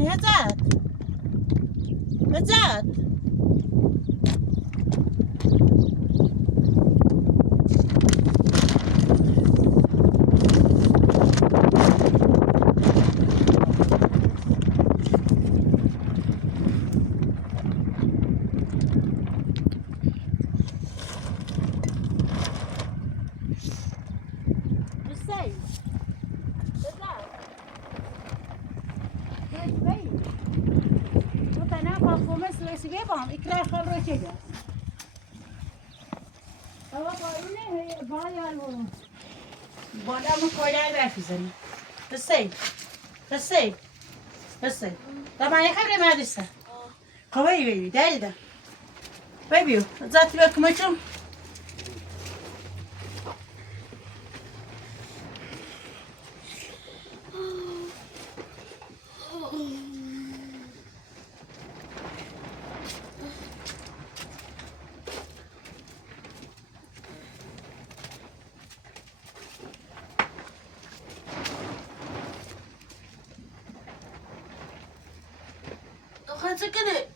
وين هزات هزات بالسيف هزات بين متناقض مثل سبيبهم إكراه خبر كده هو قالوا لي بايا بالا مكويا بافزني بالسيف بالسيف بالسيف طبعا يا خبري ما لسه قوي بيبي داري ده بيبيو ذات بكم شو خلص كده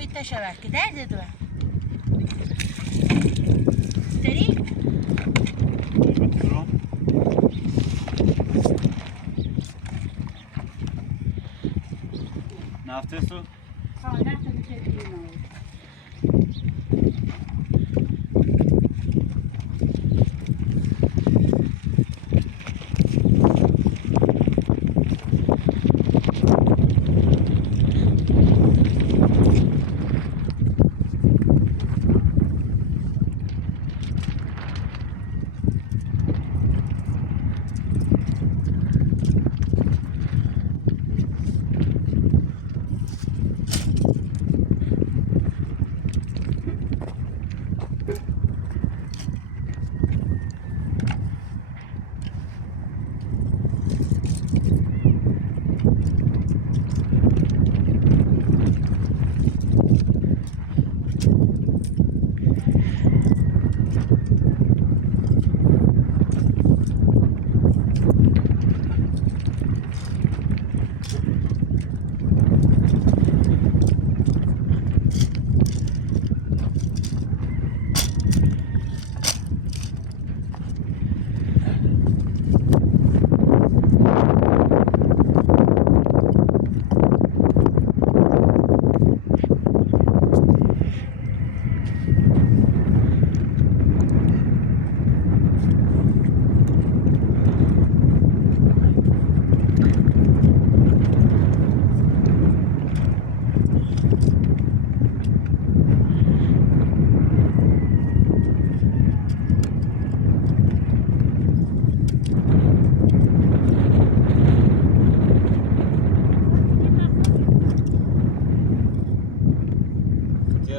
میتشه که درد دو داری؟ نفته سو؟ نفته بشه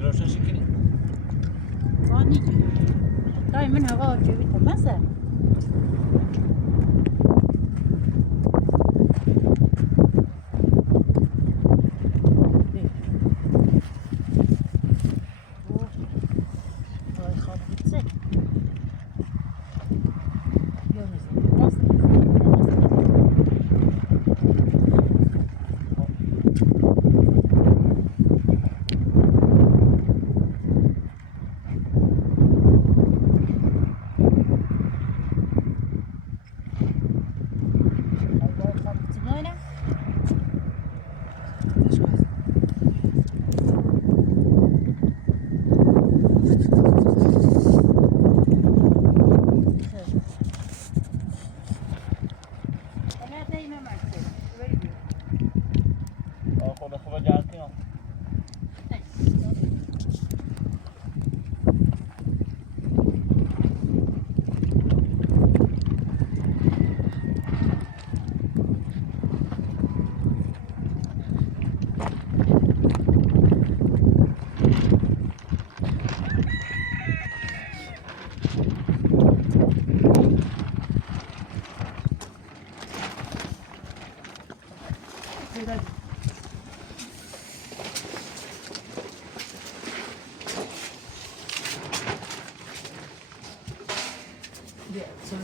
روشن شکنی؟ وانيجي طيب منها غار جبتها مثلا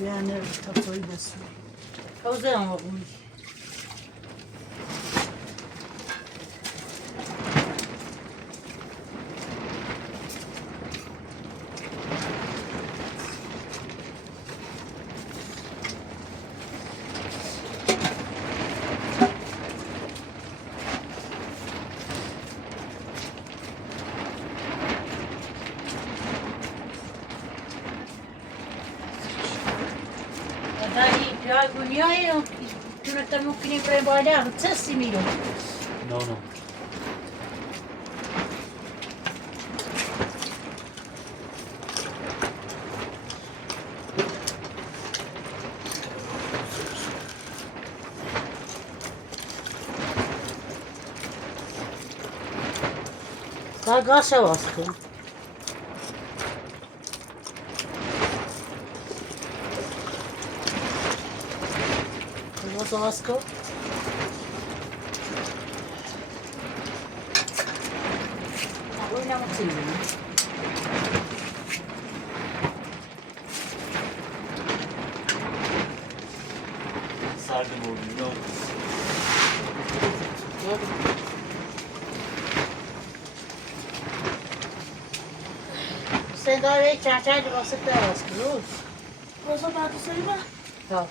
يعني تطوي بس أو زي ما بقول Dai, gugliai tu non stiamo finendo per imbagliare, non c'è simile. No, no. Dai, gasa vasca. Cosa vasca? Vogliamo così. Sardım oldu. Ne oldu? 1 acendeu aí, tchau, tchau, de você ter as cruz. Vou soltar isso aí, vai. Tá.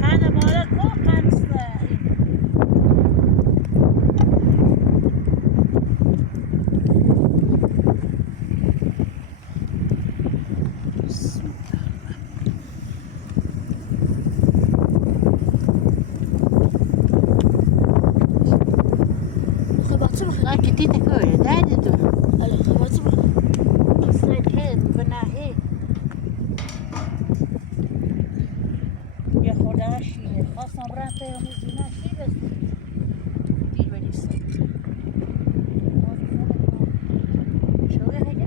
Cada moda colocando isso daí. Kapatsana. Sanki dedik öyle derdi dur. Hadi kapatsana. Sanki benahi. Ya خورده شیره خواستم برم پیاموز اینا شی بستید دیر بلیست شویه هیده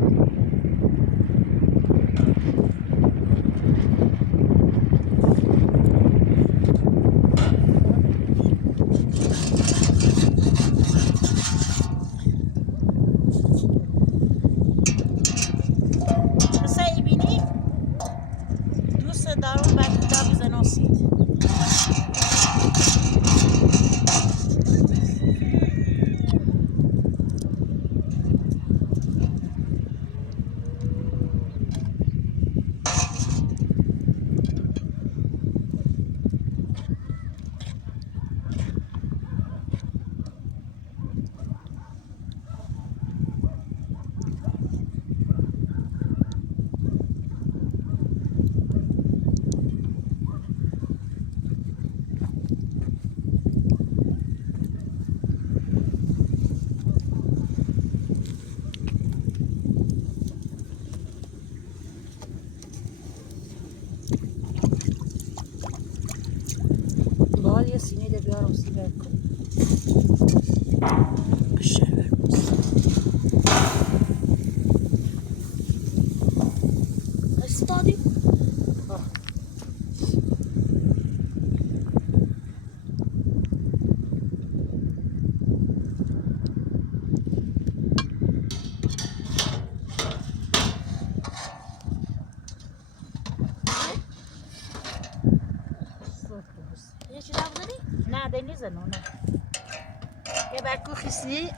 E vai corrigir.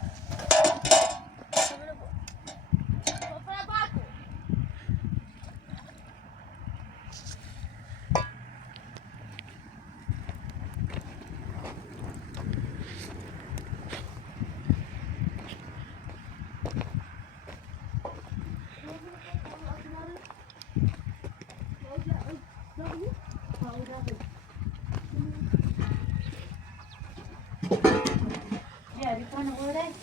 Yeah, you want to go there?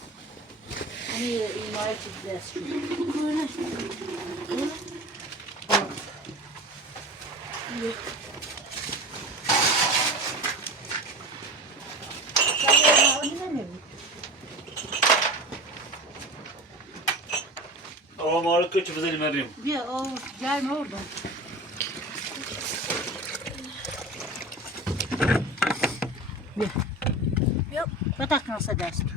I need to invite you to this. Ama mağara kaçı bize limerim. Bir o gelme oradan. Bir. Yok. Batak nasıl dersin?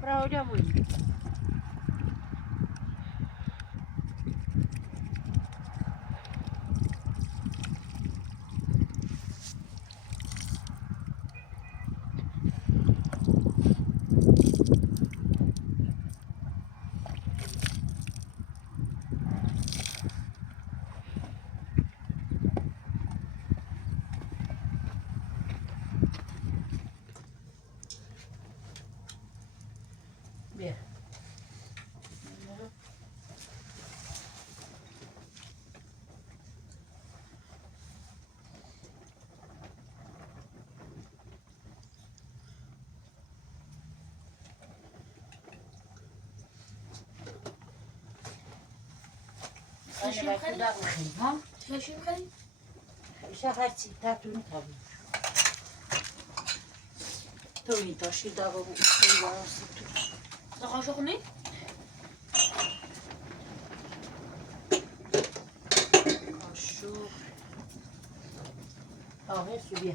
Правда будет. Bir. Anne bak burada bakayım ha. Teşekkür ederim. Şahati tatuni tabii. Tabii taşı da bu şey var. Daha çok ne? Kaşık. Kahve suyu.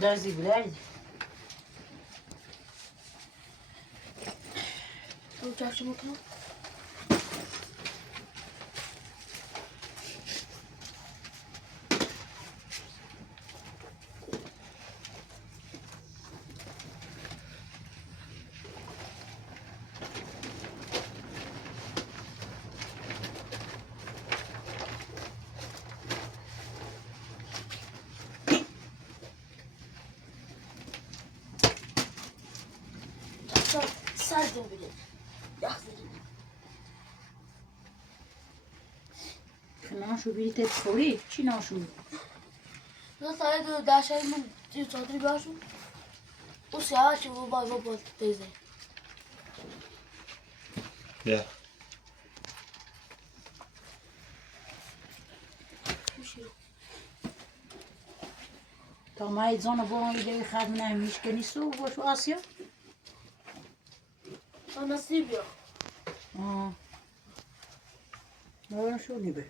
Das ibrahim. Bu çarşı mutlu. Sardım bile. Yaktım. Nasıl bir tek soru, çi nasıl? Nasıl ayda daşayımın çadırı başım. O siyah şu baba teyze. Ya. Tamam, zona bom ile khadna mishkani su bu şu Asya. Nasip yok. Aa. Ne şu ne be?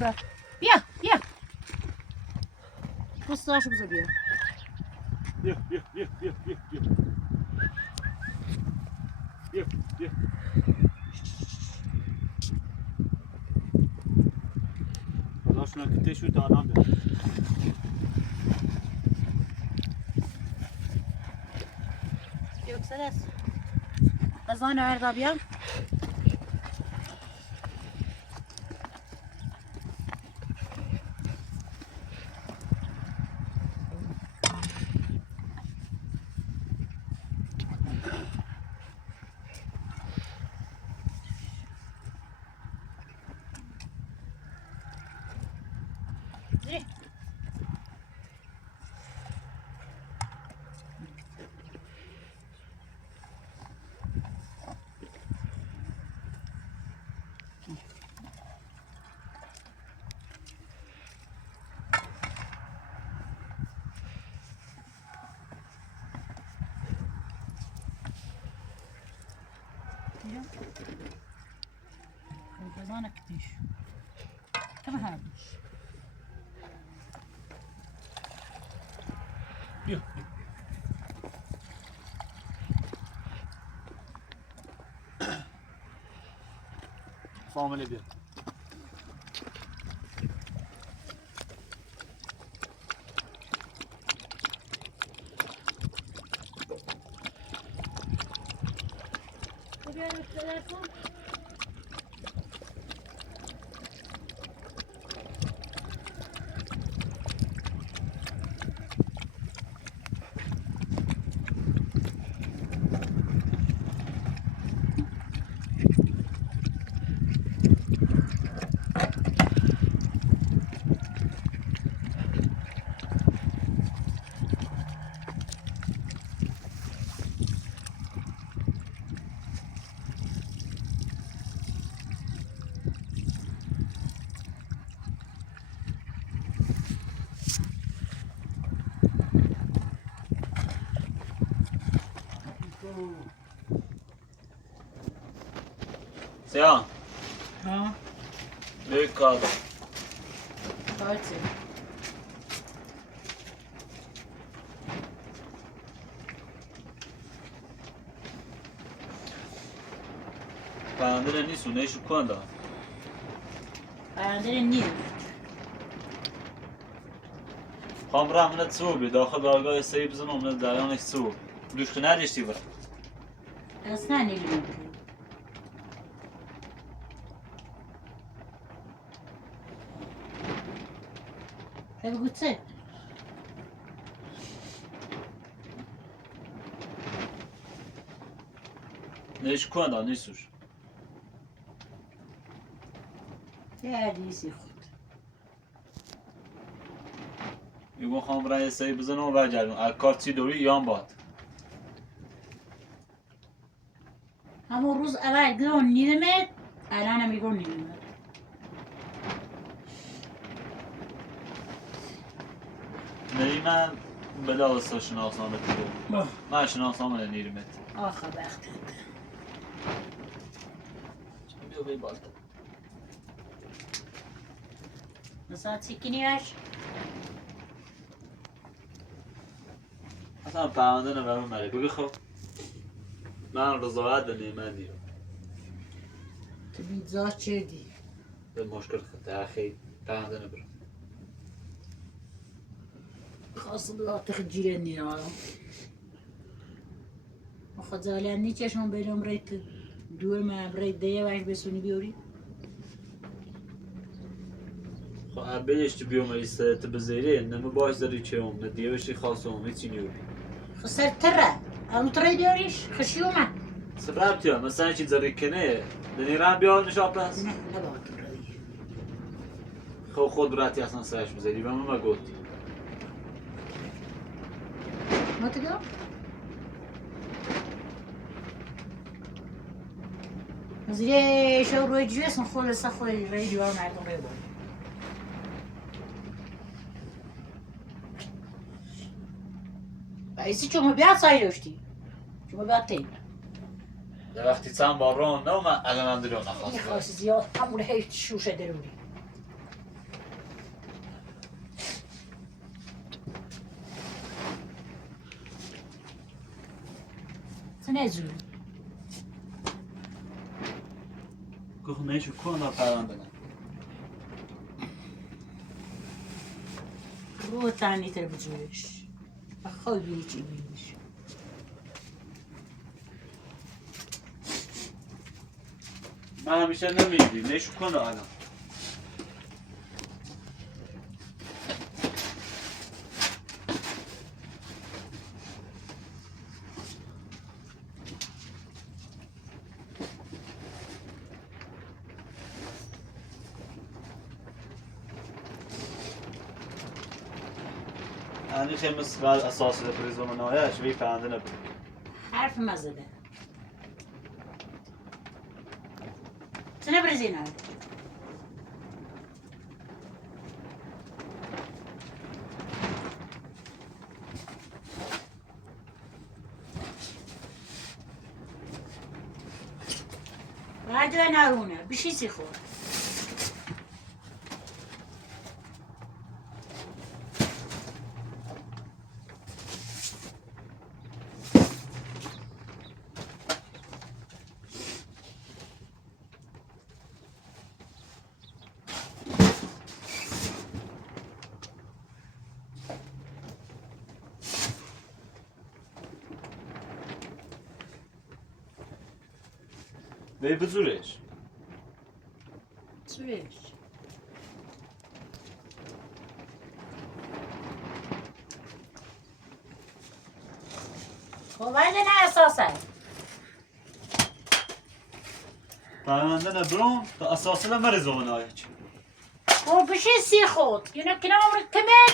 برا بیا بیا پستاشو بذار بیا بیا بیا بیا بیا بیا بیا بیا بیا خداشون که تشو دادم ده Yoksa da kazan nerede bia? Kazana kitiş. Tamam abi. بیا فامیلی بیا Buraya telefon. سیان Ha, büyük kaldı kaçtı. پرنده نیست اونه شو کنده Ayandere niye? خام رحمنت سو بی داخل بارگاه سایی بزن اونه درانش سو دوش که نداشتی برم Aslan elini. Tabii gitse. نیش کنده نیستوش Değerlisi خود. میگو خام رای سایی بزن و برگردون اکارتی دوری یان باد همون روز اول گرون نیدمت الان هم گرون نیدمت نی من بلا واسه شناسامت دیگه من شناسامه نیرمت آخه بختت بیا بی بالت مثلا چیکنیش اصلا پرنده نبرم مره بگی خب من رضایت به نیمه دیم تو بیدزا چردی به مشکل خطه اخی پرنده نبرم خواست بلا تخجیره نیرم آخه زالندی چشم برم ریت دور من ریت دیه وش بسونی بیوری خب اولش تو بیوم ایستت بزیره نمه باش داری چه هم ندیه بشی خواستم هیچی نیوری خسر تره اما تره بیاریش خشیو من سبرابتی ها مثلا چی زری کنه دنی رم بیار نشا پس نه نبا تره خب خود براتی اصلا سرش بزیری و من گفتی ما تگو زیر شو روی جوی سن خود سخوی روی جوار مردم روی بود ایسی چون بیاد سایی داشتی چون بیاد تیم در وقتی چند بار راه نه من الان هم دلو نخواست میخواستی زیاد همون هیچ شوشه دروری مزو گفت نیشو کنه پرونده نه رو تانی تر بجوش بخوابی چی بیش من همیشه نمیدی نیشو کنه الان hani temiz esaslı prizmanın ayağı şubi perde ne bu? حرف مزده سنبرزين هذا هذا نارونه بشي سيخور Ve buzureš. سويش وبعدين اساسا Perde ne bron? Da esaslı merizomun ayağı. هو بشي سيخوت يمكن عمرك كمان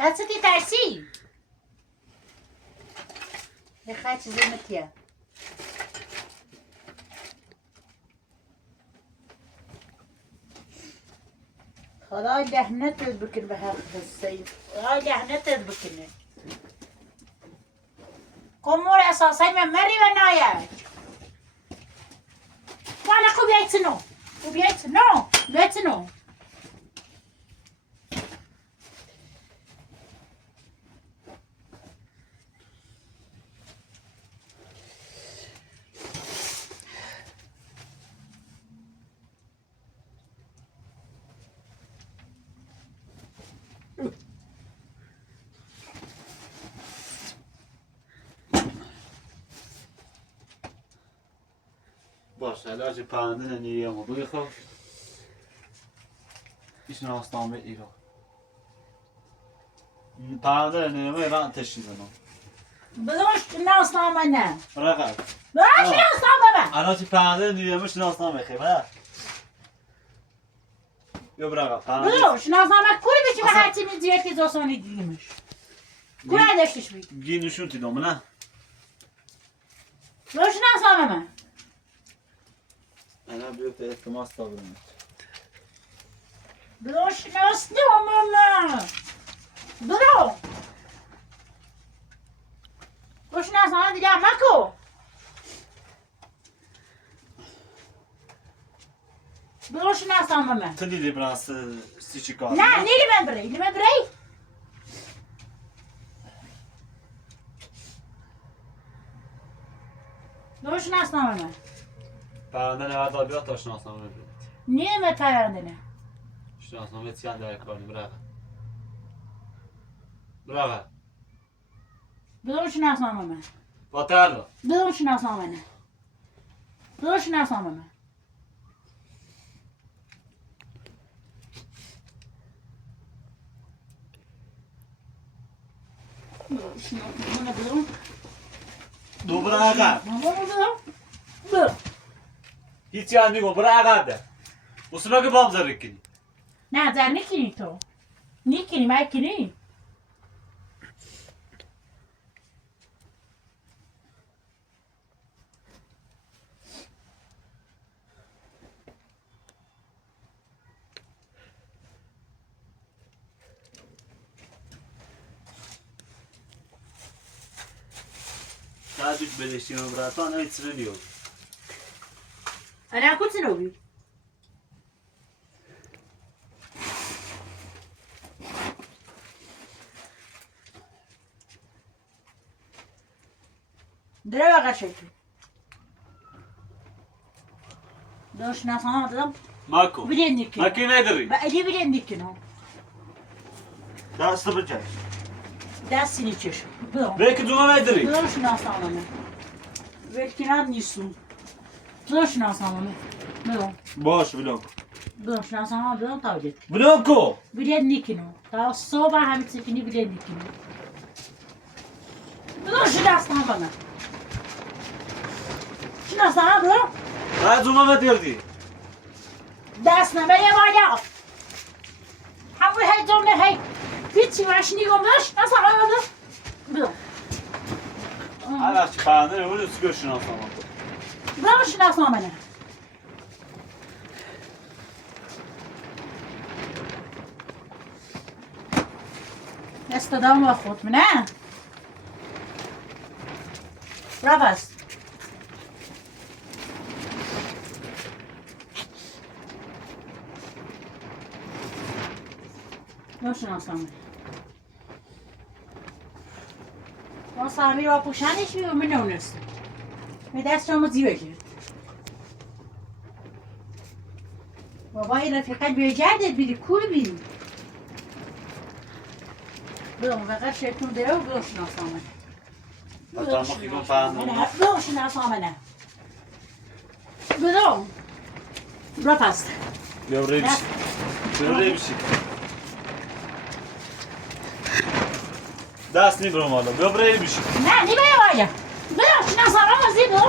هاتي تعسي يا خالتي زي ما تيا خلاص لهنت بكن بهاخد السيف خلاص لهنت بكن كمور اساسا من مري ونايا وانا قبيتنو بيتنو باش علاج پرنده نیه ما بگی خب ایش ناستامه ایرا پرنده نیه ما ران تشکیل کنم بلوش ناسنامه نه رقم بلوش ناسنامه علاج پرنده نیه ما شناسنامه خیلی یا برقم پرنده بلوش ناسنامه کوری بچی به هرچی میزیاد که زاسانی دیگیمش کوری داشتش بید گی نشون تیدم نه بلوش ناسنامه انا بیوت التماس تابرم بلوش ناسنامه بلوش ناسنامه دیگه مکو بلوش ناسنامه تو دیدی براس سی کار نه نیلی من بری بلوش ناسنامه پرنده نه دا بیاد تا شناسنامه ببینید نیمه پرنده نه شناسنامه چیان در کاری برقم بلوش ناسنامه با ترلا بلوش ناسنامه نه بلوش ناسنامه دو برقم هیچی هم میگو برقم ده اصلا که بام زرگ کنی نه در نکنی تو نیکنی مکنی Sadece beleştiğimi bıraktan hiç sırrı yok. انا كنت نوبي دره بقى شیطون داشت ناسام دادم ماکو بیلین نیکی ماکی نداری با الی بیلین نیکی نو دست بچه دستی نیکش بدم belki duna نداری داشت ناسام من ولکنار نیستم داشت ناسام من بدم باش بلوک داشت ناسام بدم تاوجد بلوکو بیلین نیکی نو تا صبح همین سکنی بیلین نیکی نو داشت ناسام بنا ناسام بدم از duna نداری دست نمیه بالا همون هی جمله هی هیچی ماشینی گمش ناسام بدم hala çıkanı öyle sıkıyorsun aslında داشت ناسام منه استدام و خود منه رابست داشت ناسام منه ما سامی را پوشنش بیرون من نونستم به دست شما زیبه کرد بابا این رفیقت بیجردت بیری کول بیری بدون فقط شیطون داره و بدون شناسامنه hatta makikon falan بدون شناسامنه بدون راپست Böbreğe bir şey. Böbreğe bir şey. Ders ne bro valla? Böbreğe bir şey. نه نیمه وایا بدون شناسامنه زیبو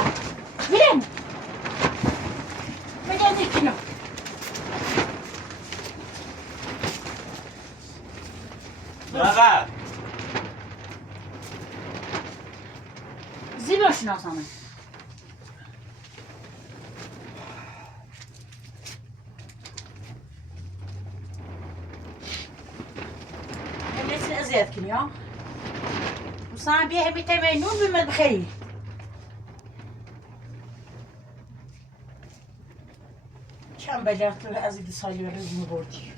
بیرین بیرین دیکنو Bırak. زیبو شناسامنه نمیسی ازیاد کنی ها وسام بیه بیته مینون بیمد بخیری کم بلیارت از این سالی و رزمو بردی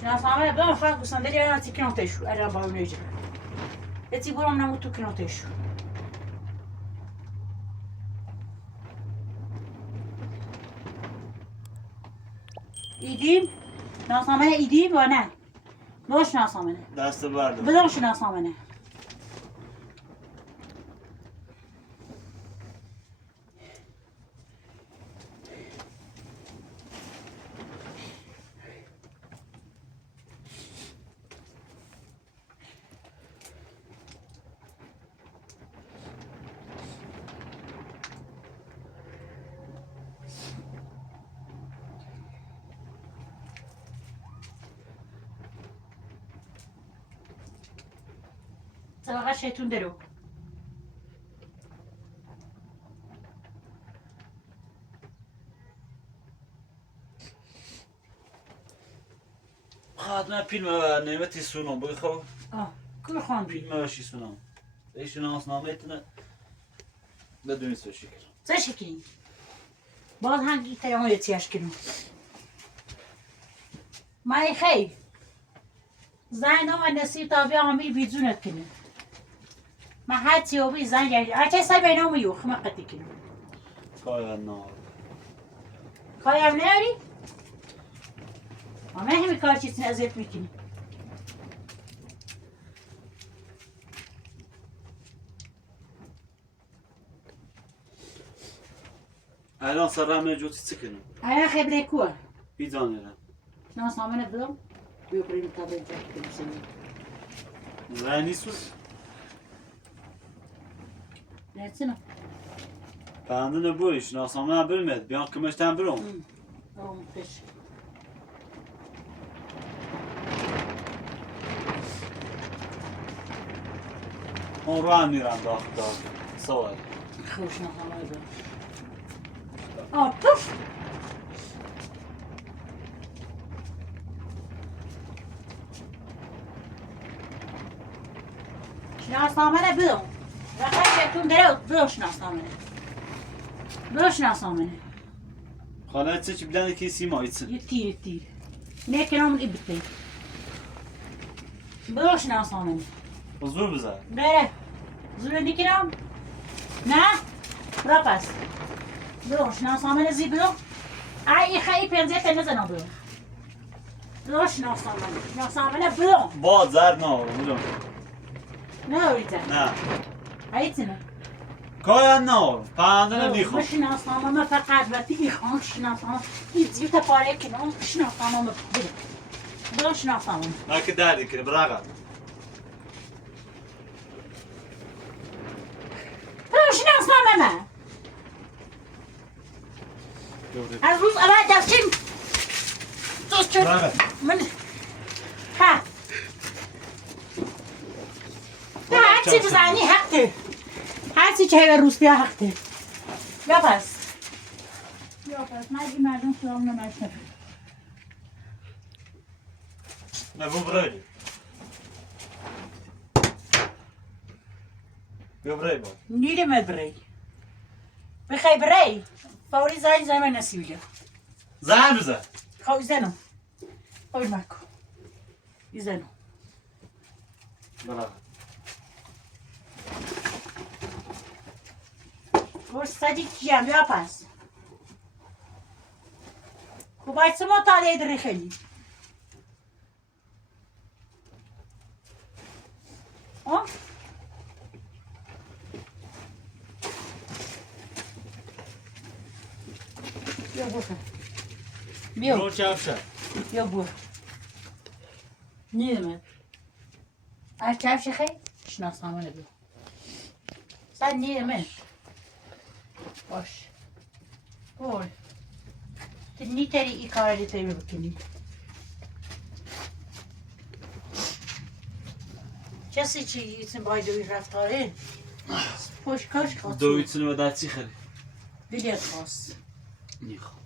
شناسامنه بدون فرق بسندری انا تکنوتشو ارا باو نیجا eti buram na mutu kinoteshu İdiyim. Şnasamene idiyim ve ne? Ne şnasamene? Derste vardı. Bedon şnasamene. Sabah şeytun deru. حتما فیلم نعمتی سونم بخواه Kul خان فیلم باشی سونم ایشون آسنامه ایتونه بدونی سو شکر چه شکلی؟ باز hangi telefon ihtiyaç کنیم؟ مای خیر زن و نصیب تابع عامل بیزونت کنیم ما حتی و بی زن گردی اچه سای بینام یوخ ما قطی کنیم کار نار کارم نیاری؟ ما همین کار چیزی ازت میکنیم الان سر موجودی چی کنم الان خبره کوه بیدانیرم شناسنامه بدم بیا بریم تا به اینجا کنیم سنیم زنی سوز نرسنم بنده نبویش ناسنامه برمید بیان کمشتن برم اون پیش اون رو هم میرم داخل سوال خوش نامه بدم آه پف شناسنامه بدم رقم شتون داره بدم شناسنامه بدم شناسنامه خاله چه چی بیدن که سیما ایتsin يطير يطير هناك نوع من الإبتين برو شناسامه زور بزن بره زور دیگرم نه برو پس برو شناسامه زی برو ای خیلی پنزه نزنم برو برو شناسامه برو باد زرد نه بودم نه اوریته نه ایتونه کایا نه پنده نمیخوام شناسنامه فقط وقتی میخوام شناسنامه این زیوت پاره کنم شناسنامه بده برو شناسنامه نه که دردی کنه براغم برو شناسنامه از روز اول دستیم دوست شد من ها هر چی بزنی حقه هر چی چه روز بیا حقه یا پس من این مردم سلام نمشنه نه بو برای بیا برای با نیرم برای بخوای برای فوری زنگ من نسیبیده زن بزن خب زنم خب مکو زنم براغم گرسنگی کیم یا پس خب باید سما تالیه داری خیلی آه بیا بخور بیا برو چفشه بیا بخور نیدمه از کفش خیلی شناسنامه بیا سن نیدمه باش بول تو نیتری ای کاری توی بکنی کسی چی ایتون باید دوی رفتاره پشکاش خواست دویتونو به دستی خیلی بیلیت خواست نیخوام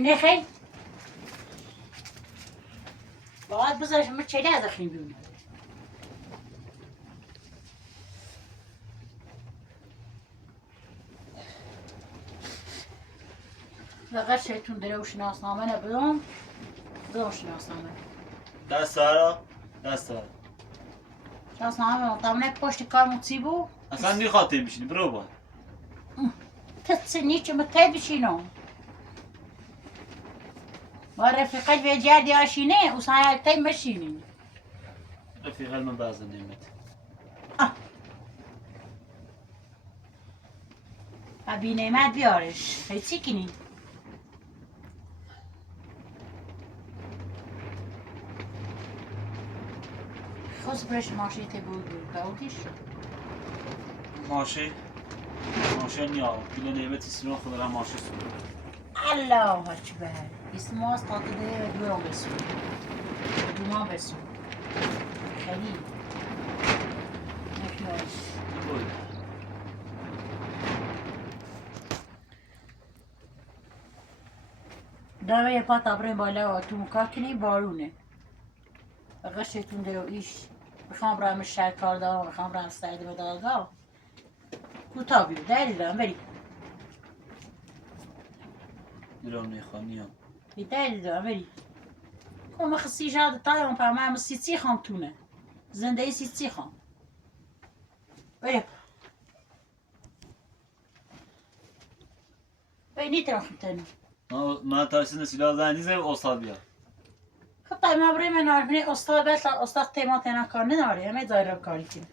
میبینه خیلی باید بذارش ما چلی از اخیم بیونه فقط شیطون داره و شناسنامه نبودم بدم شناسنامه دست سارا دست سارا شناسنامه مطمئنه پشت کار موتی بود اصلا نیخواد تیم بشینی برو با تتسنی چه متای بشینم با رفیقت به جردی آشینه و سایلتای مشینی رفیق من بعضا نمیده و بی نعمت بیارش خیلی چی کنی؟ خوز برش ماشی تی بود گاودیش ماشی نیا بیله نعمتی سیرون خود را ماشی سون الله اکبر اسم از تاته ده دورم بسون دوما بسون خیلی نکناش داره یه پا تابرین بالا و تو مکا کنی بارونه غشتون ده و ایش بخوام برام شهر کار دارم بخوام برام سرد و دادگاه کوتاه بیو داری دارم بری میرم نیخوام نیام داری دارم بری کم خسی جاد تایم پر من سیتی خام تونه زنده سیتی خام بری بری نیترم خمتنی من تایسین سیلاه زنیزه و استاد بیا خب تایم ما بریم نارمنی استاد بس استاد تیما تینا کار نداری همه دایره کاری کنی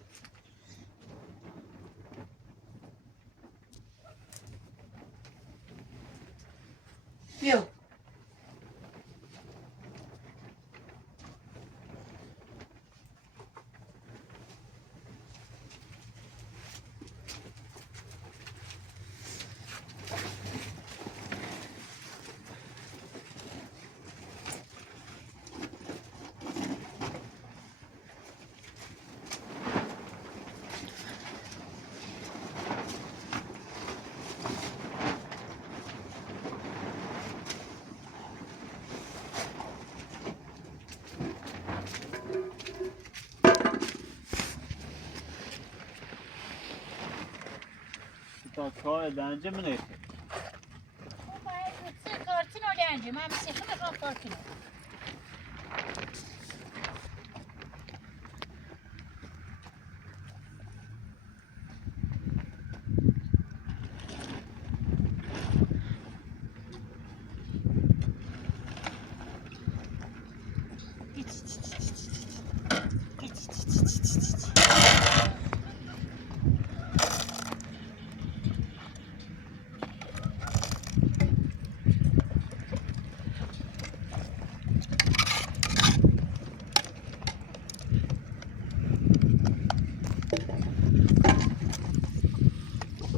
بیو کار دنجه منه او باید سه کارتین رو لنجه من بسیخه میخوام کارتین رو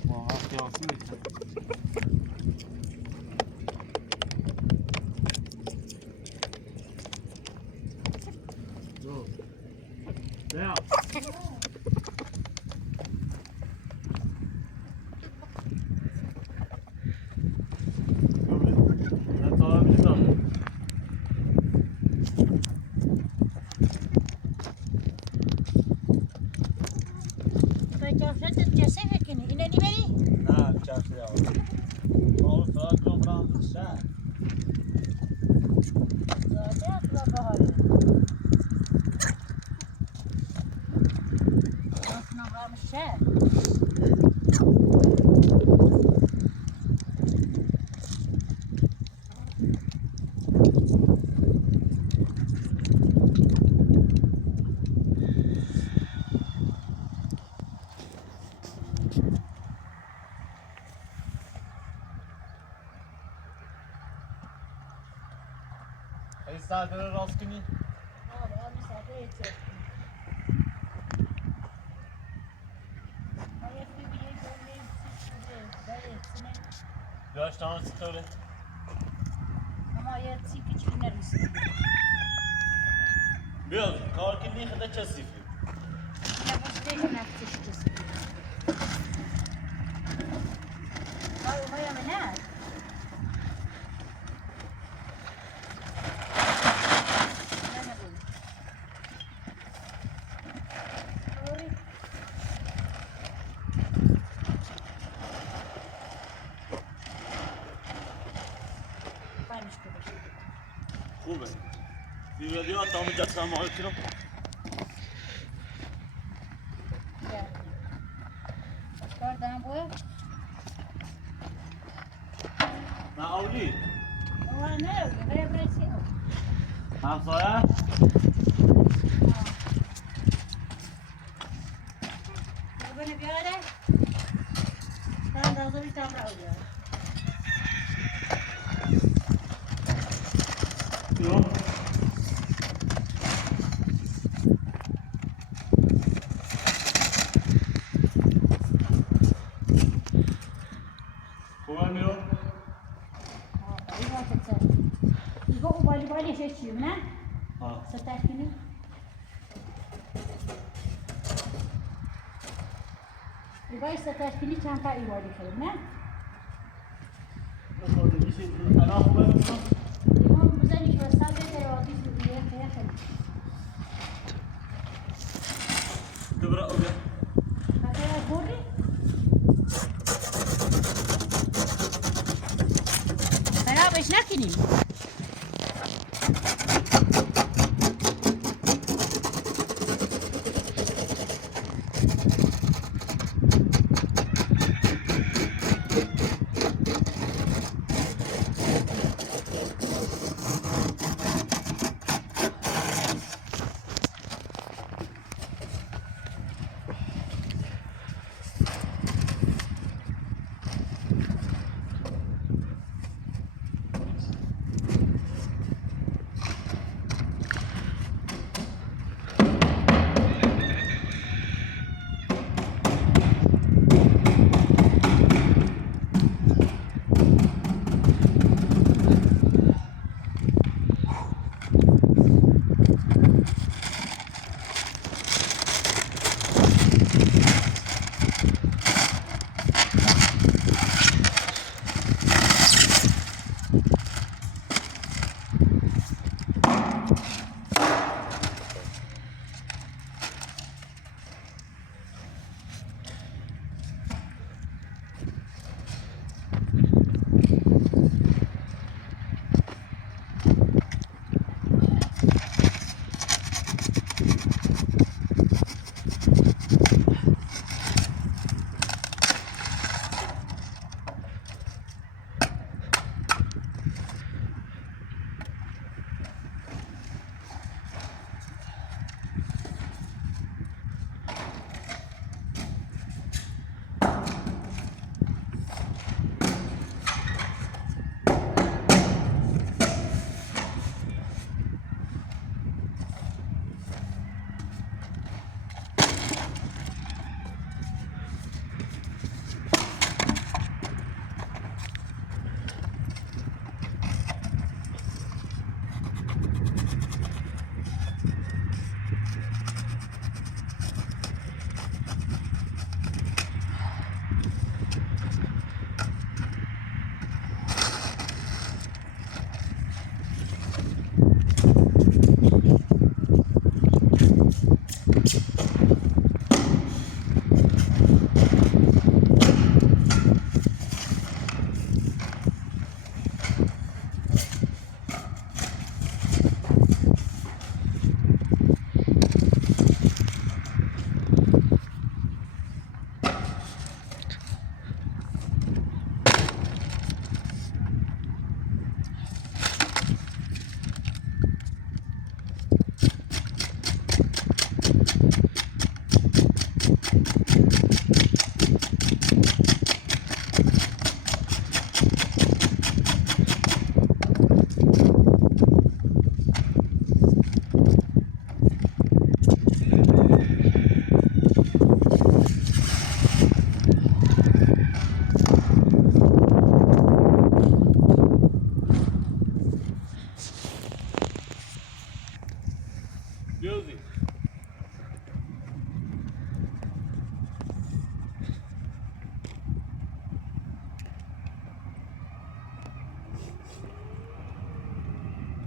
ما هفت یاسی میکنم بیا باید جافت جسه بکنی اینو نیبری؟ نه چرخی دارم آقا فرق کنم برام شهر زاده اطلا بهاره اطلا برام شهر این ساعت رو راست کنی؟ آره آمی ساده ایچه آیا فی بیه دوله سی شده بله سنه بیاش تمام سطوره اما یه سی کچی نریسته بیا کار کنی خدا چه سیفی نفسته نفتش جسه آیا اومایا منه خوبه بیادی ها تمام جسم مال کنم کار دارم بوه نه اولی اوه نه برای برای چی همسایه بگونه بیاره تا اندازه بیتم رو بیاره بیا خوبه میرو این وقت سر دیگه او بالی بالیشه چیم نه؟ ها سترکنی دیگه سترکنی چند تا ایوالی کرد نه؟ بخواد میشه الان خوبه میرو دیگه بزنی که وسط بده رو آتیش رو بیه خیلی تو برا اولی بخیر بردی؟ خرابش نکنیم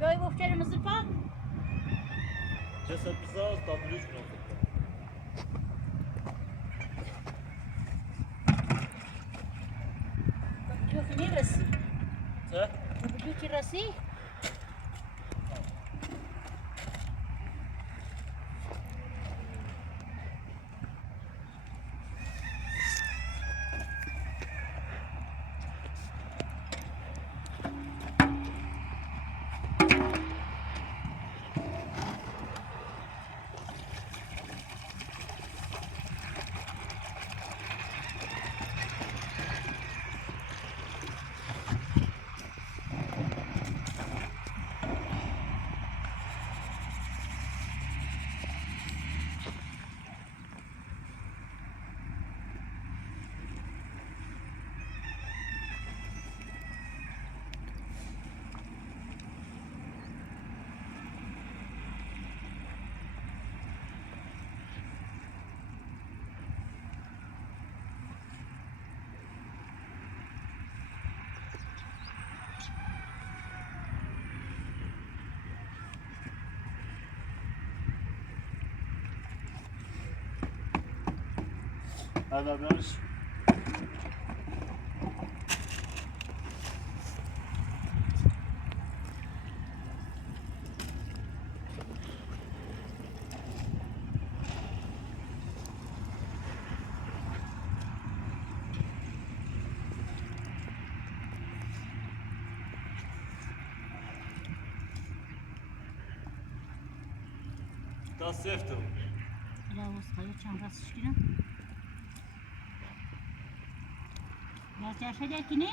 جای گفترمızı falan. Ceset bize az tatlı 3 gün oldu. Yok ne rası? He? Bu ki rası? هذا بلاش. Das Sefto. لا وسخة كان راس شكله. لا تعرف هذا كني؟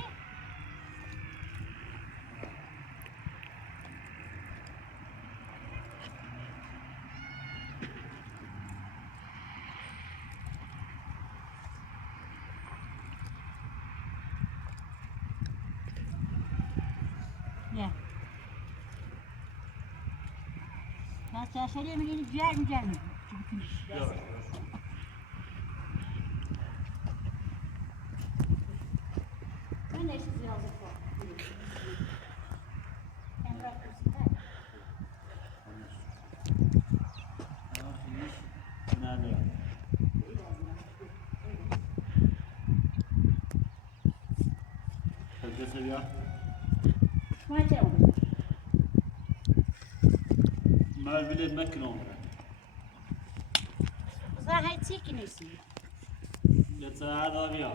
لا. لا تعرف هذا من الجار. Yavaş. Ben de sizi yazık var. Ben bırakırsın. Nerede? Kaç seviye? ما تعمل. مع البلاد مكنون. Kızlar hay çekinirsin. يتساعد أبيع.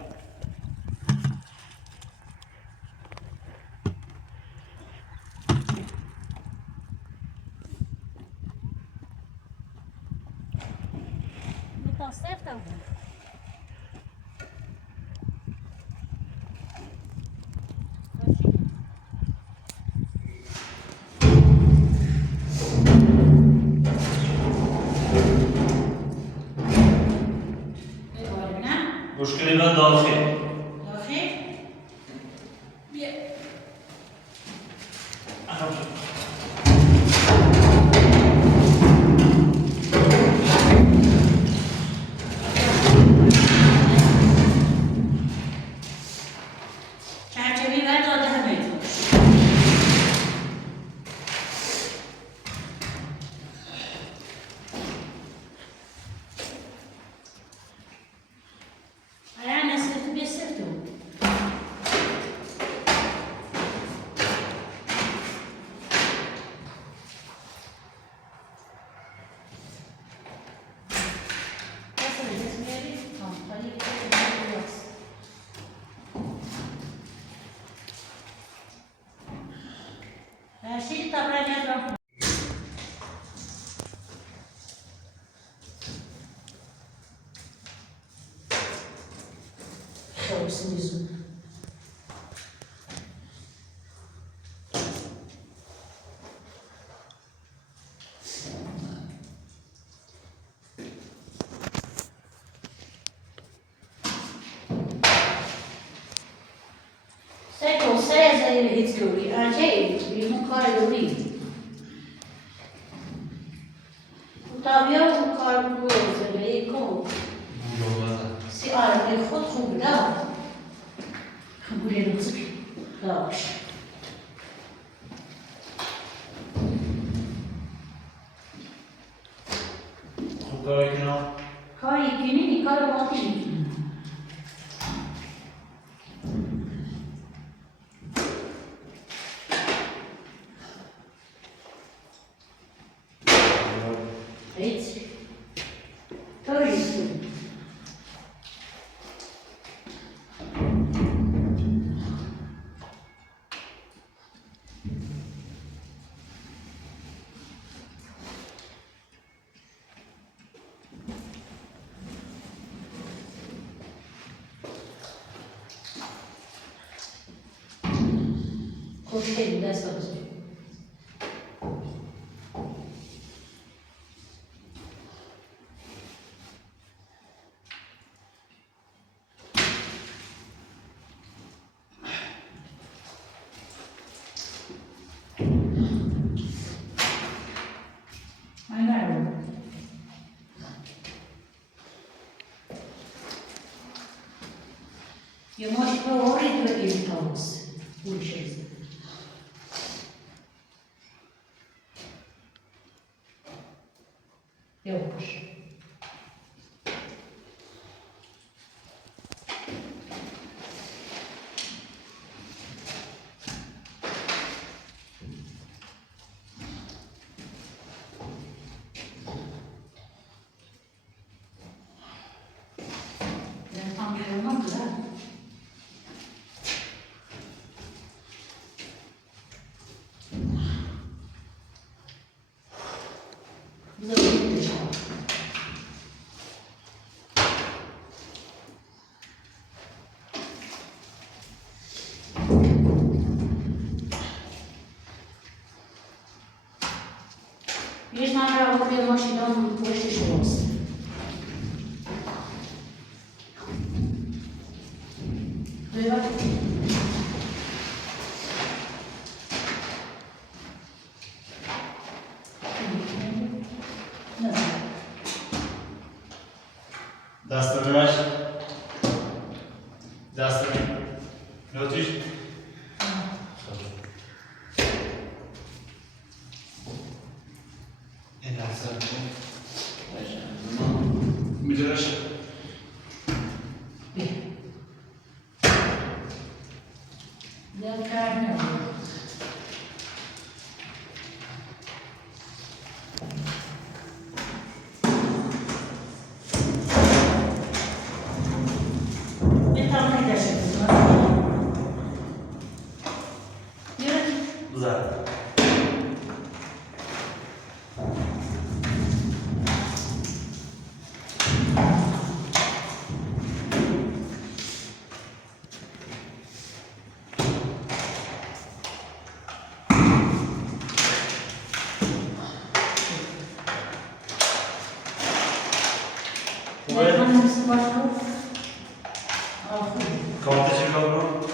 Bir tasarruf da bu. مشكلة داخل. Dahi. Çerçeveyi ver de o daha büyük olur. Ayağına sırtı bir sırtı. Nasıl resmiyeli? Tamam, tabii ki de biraz. Her şeyi tabağa yazdım. Şöyle yüzüm. Secol says it's good. Acayip. Yukarı değil. Tabiat yukarı doğru. Beyko. Si arada خود خوب ده. Kabul edilsin. Dağış. کپی داریم دست بازی. Eu mostro para o homem do aquele calço. Puxa. Eu acho. Eles mandaram o meu machidão depois de esforço. دست ببرش دست ببر نوتیش این دست میدونش Deu carne. زد کارت چه کار رو؟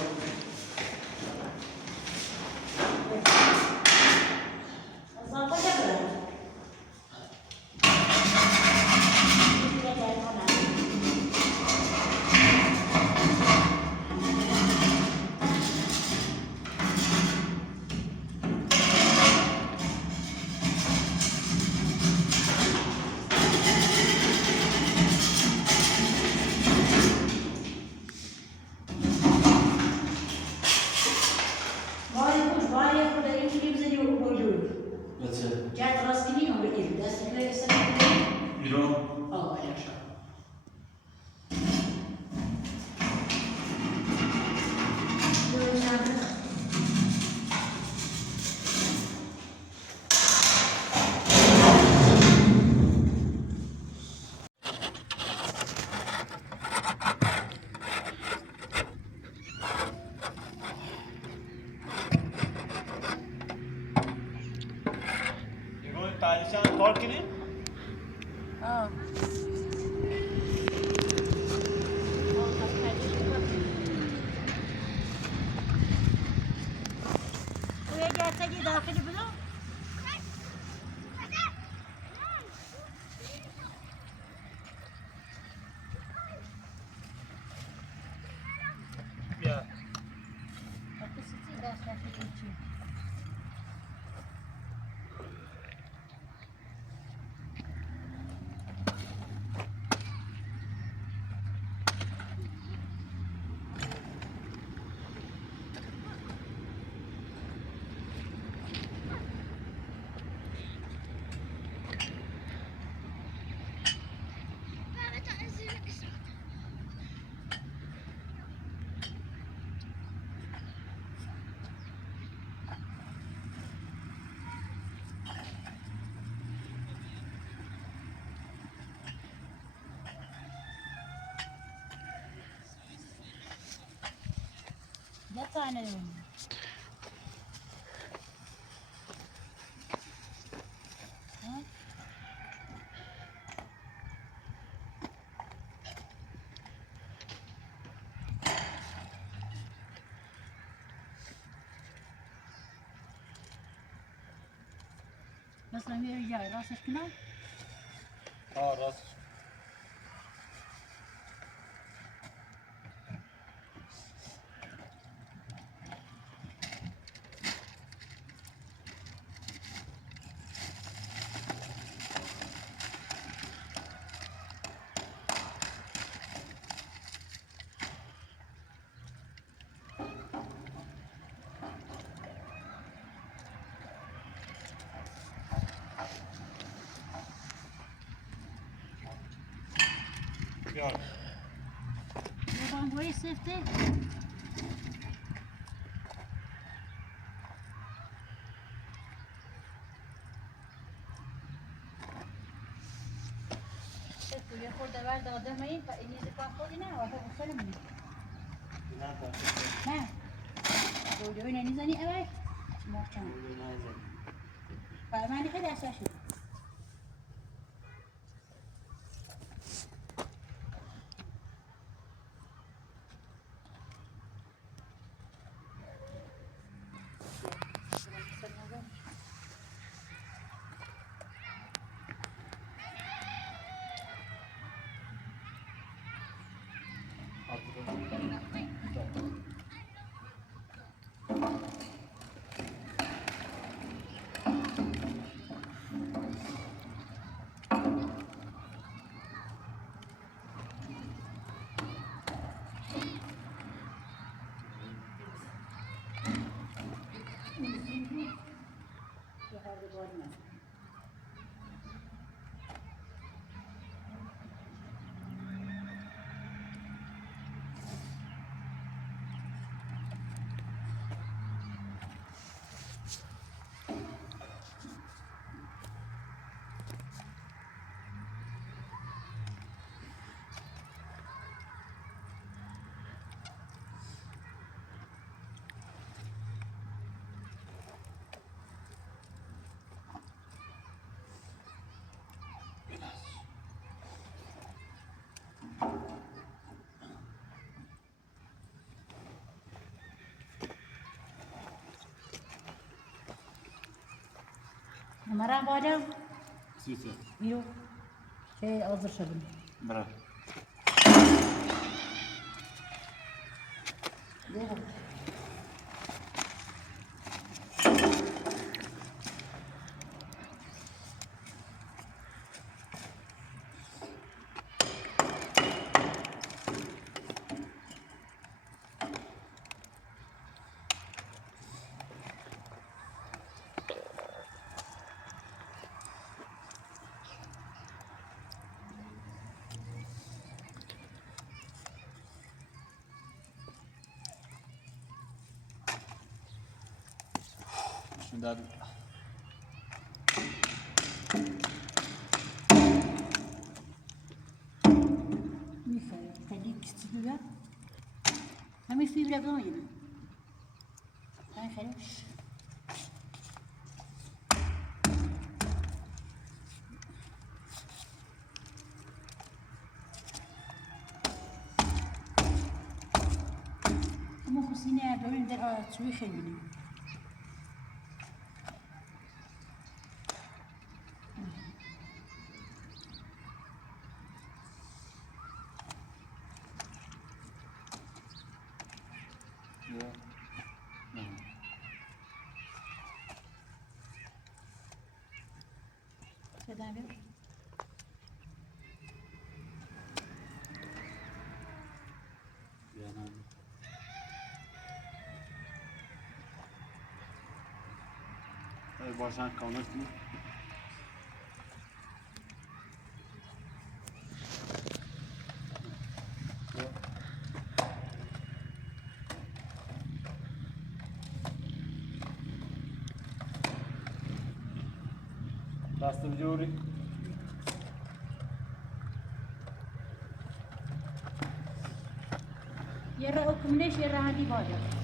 ایران بعدش کار کنیم؟ داخلی بدو بیا ده tane مثلا میاری جای راستش کنم راست بیار بابام گویی سفته سفته یه خورده ور داده مایی و این یه دفعه خودی نه وقتا بخورم نه روی اینه نیزنی اول محکم من خیلی دستش شد مرا باجم سیسه بیرو چه آزر شدم برا دیگه شون داد میخوای خیلی چیزی بیار همین فیبر بزنیم همین خیلی اما خصوصی ببین در آتشوی خیلی بدم بیار باشن کامل کنی دست بجوری یه راه حکملش یه راه دی باجم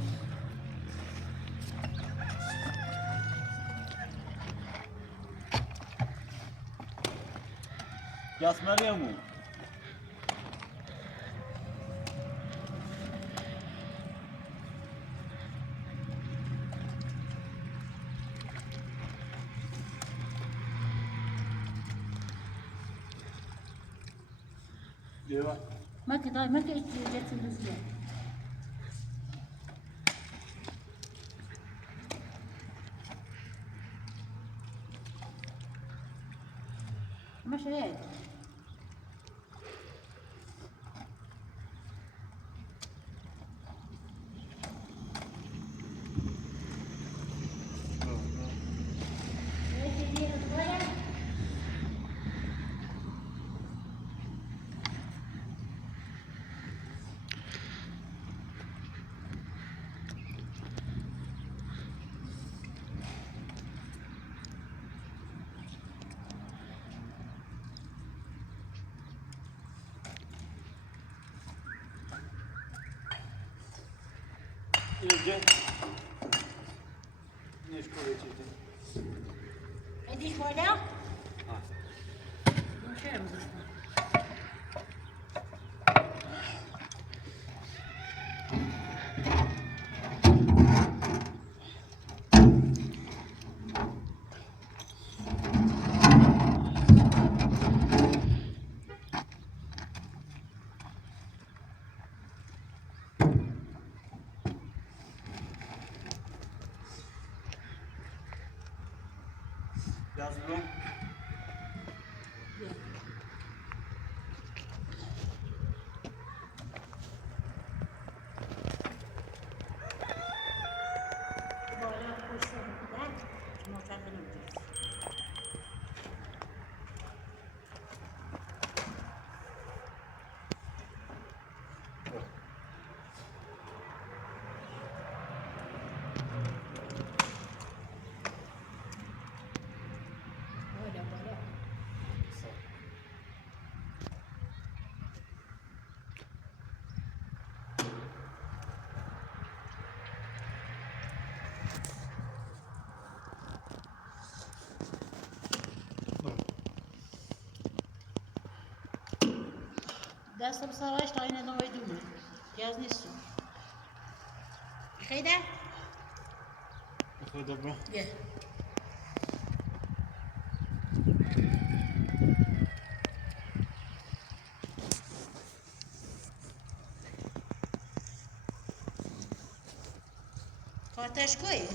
یاس مریمو دیوار ما که دای ما که جت بزیه ما شاید اینجا نشکوره چیزی ادیش بالا چه می‌ذارم yazılım بالا پشت بودن معتقد نمی‌دونم بالا بالا دستم سراش تا این ادامه دونه گاز نیست خیلی خدا برو یه کارتش کوی